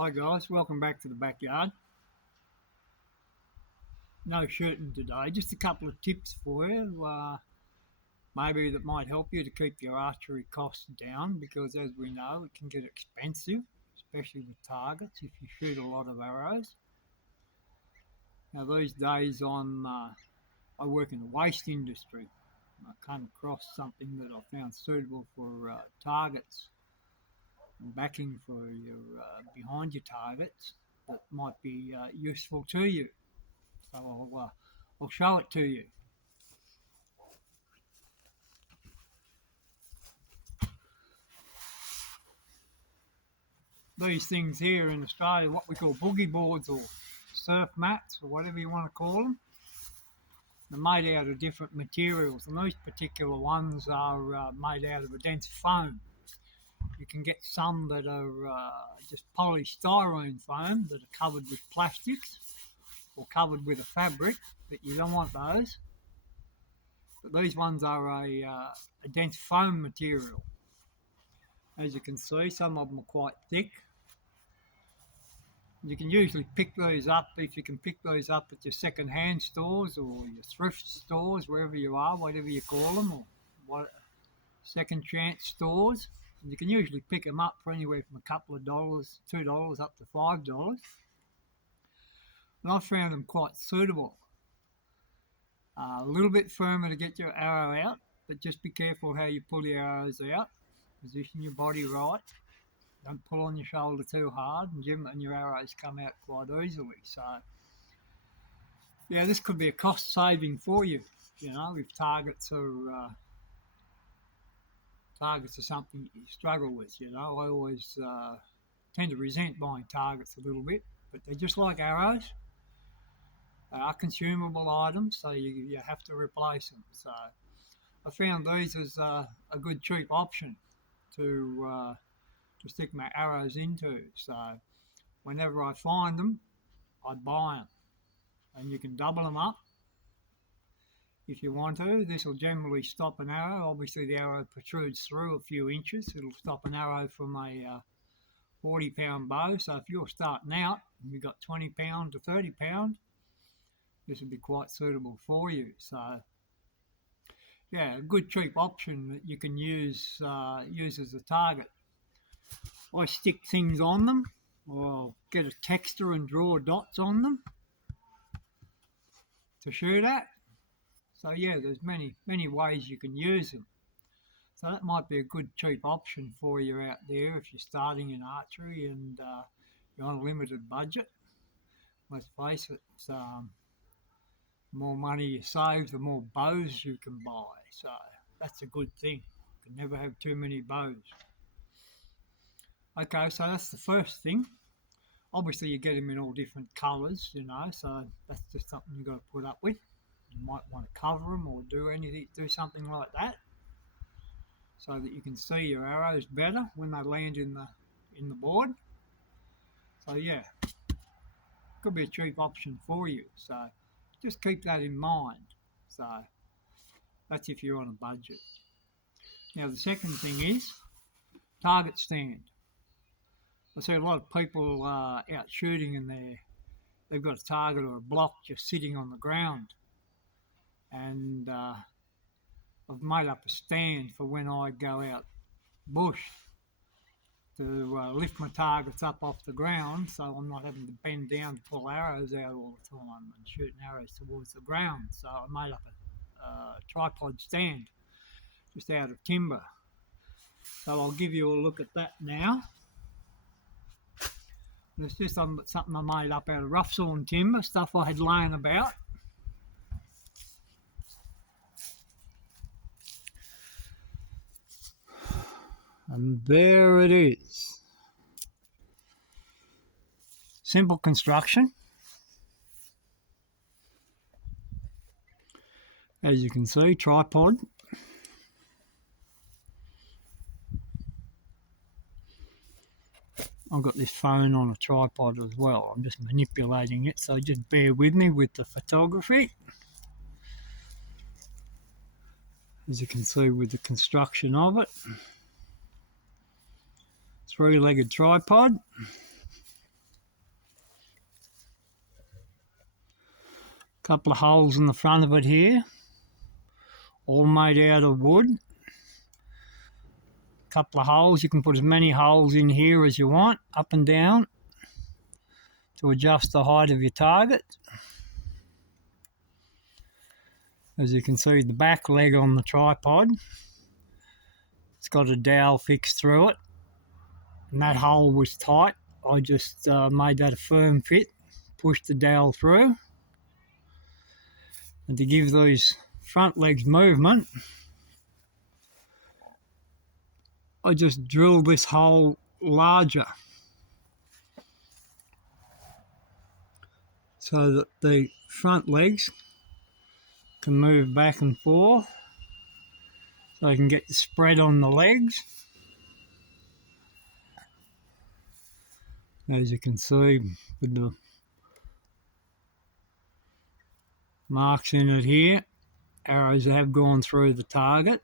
Hi guys, welcome back to the backyard. No shooting today, just a couple of tips for you, maybe that might help you to keep your archery costs down, because as we know it can get expensive, especially with targets if you shoot a lot of arrows. Now these days I work in the waste industry. I came across something that I found suitable for targets and backing for your behind your targets that might be useful to you. So I'll show it to you. These things here in Australia, what we call boogie boards or surf mats or whatever you want to call them, they're made out of different materials, and these particular ones are made out of a dense foam. You can get some that are just polystyrene foam that are covered with plastics or covered with a fabric, but you don't want those. But these ones are a dense foam material. As you can see, some of them are quite thick. You can usually pick these up, if you can pick these up at your second-hand stores or your thrift stores, wherever you are, whatever you call them, or what, second chance stores. You can usually pick them up for anywhere from a couple of dollars, $2 up to $5. And I found them quite suitable. A little bit firmer to get your arrow out, but just be careful how you pull your arrows out. Position your body right. Don't pull on your shoulder too hard, and your arrows come out quite easily. So, yeah, this could be a cost saving for you. You know, if targets are something you struggle with. You know, I always tend to resent buying targets a little bit, but they're just like arrows. They are consumable items, so you have to replace them. So I found these as a good cheap option to stick my arrows into. So whenever I find them, I buy them, and you can double them up if you want to. This will generally stop an arrow. Obviously the arrow protrudes through a few inches. It'll stop an arrow from a 40-pound bow. So if you're starting out and you've got 20 pound to 30 pound, this would be quite suitable for you. So yeah, a good cheap option that you can use as a target. I stick things on them, or I'll get a texter and draw dots on them to shoot at. So yeah, there's many ways you can use them. So that might be a good cheap option for you out there if you're starting in archery and you're on a limited budget. Let's face it, the more money you save, the more bows you can buy. So that's a good thing. You can never have too many bows. Okay, so that's the first thing. Obviously you get them in all different colours, you know, so that's just something you've got to put up with. You might want to cover them or do something like that, so that you can see your arrows better when they land in the board. So yeah, could be a cheap option for you. So just keep that in mind. So that's if you're on a budget. Now the second thing is target stand. I see a lot of people out shooting and they've got a target or a block just sitting on the ground, and I've made up a stand for when I go out bush to lift my targets up off the ground, so I'm not having to bend down to pull arrows out all the time and shooting arrows towards the ground. So I made up a tripod stand just out of timber. So I'll give you a look at that now. It's just something I made up out of rough sawn timber, stuff I had laying about. And there it is. Simple construction. As you can see, tripod. I've got this phone on a tripod as well. I'm just manipulating it, so just bear with me with the photography. As you can see with the construction of it. Three-legged tripod. Couple of holes in the front of it here, all made out of wood. Couple of holes, you can put as many holes in here as you want, up and down, to adjust the height of your target. As you can see, the back leg on the tripod, it's got a dowel fixed through it, and that hole was tight. I just made that a firm fit, pushed the dowel through, and to give these front legs movement, I just drilled this hole larger so that the front legs can move back and forth, so you can get the spread on the legs. As you can see with the marks in it here, arrows have gone through the target,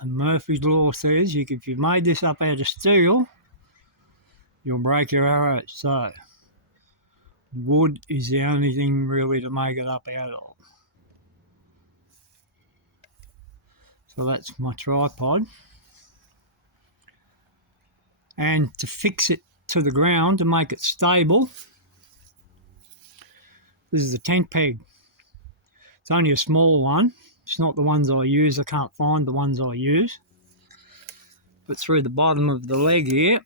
and Murphy's Law says if you made this up out of steel, you'll break your arrows. So wood is the only thing really to make it up out of. So that's my tripod. And to fix it to the ground, to make it stable, this is a tent peg. It's only a small one. It's not the ones I use. I can't find the ones I use. But through the bottom of the leg here,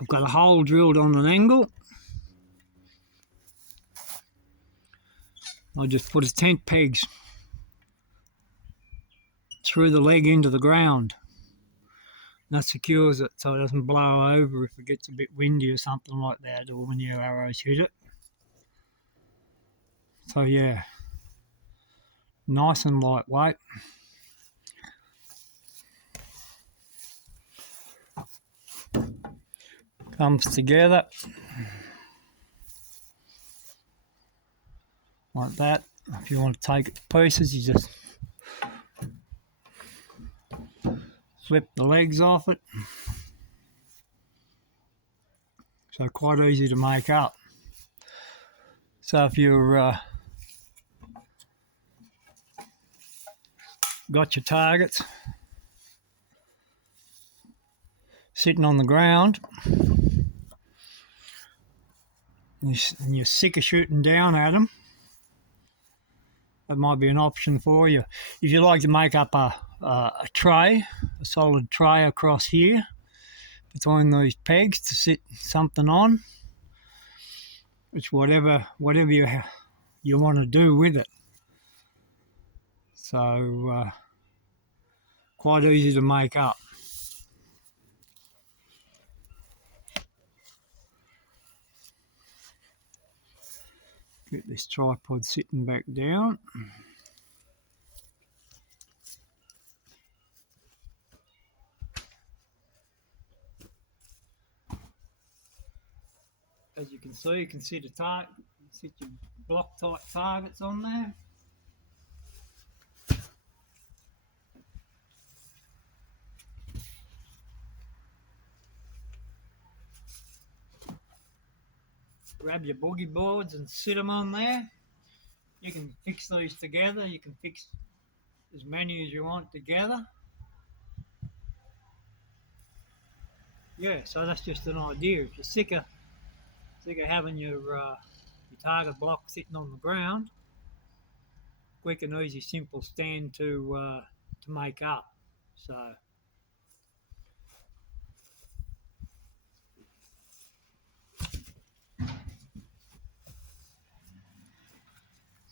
I've got a hole drilled on an angle. I just put a tent pegs through the leg into the ground. And that secures it so it doesn't blow over if it gets a bit windy or something like that, or when your arrows hit it. So yeah, nice and lightweight. Comes together like that. If you want to take it to pieces, you just flip the legs off it. So quite easy to make up. So if you're got your targets sitting on the ground and you're sick of shooting down at them, that might be an option for you. If you like to make up a tray, a solid tray across here between these pegs to sit something on, it's whatever you want to do with it. So quite easy to make up. Get this tripod sitting back down. As you can see, you can sit your block type targets on there. Grab your boogie boards and sit them on there. You can fix these together. You can fix as many as you want together. Yeah, so that's just an idea. If you're sick of having your target block sitting on the ground, quick and easy, simple stand to make up.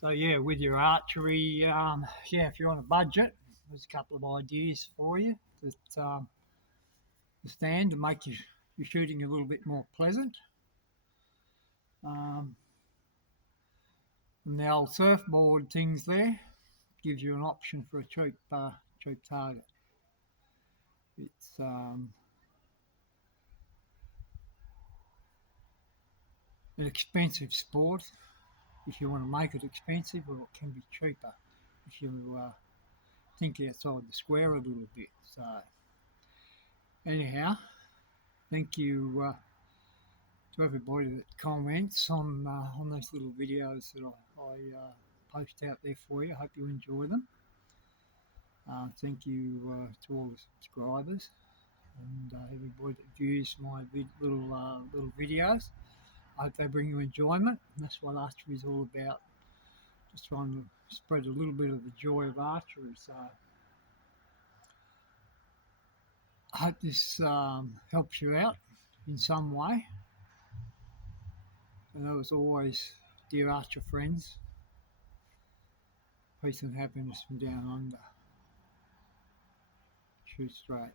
So yeah, with your archery, yeah, if you're on a budget, there's a couple of ideas for you that stand to make your shooting a little bit more pleasant. And the old surfboard things there gives you an option for a cheap target. It's an expensive sport. If you want to make it expensive, or it can be cheaper if you think outside the square a little bit. So anyhow, thank you to everybody that comments on those little videos that I post out there for you. I hope you enjoy them. Thank you to all the subscribers and everybody that views my little videos. I hope they bring you enjoyment. And that's what archery is all about. Just trying to spread a little bit of the joy of archery. So I hope this helps you out in some way. And as always, dear archer friends, peace and happiness from down under. Shoot straight.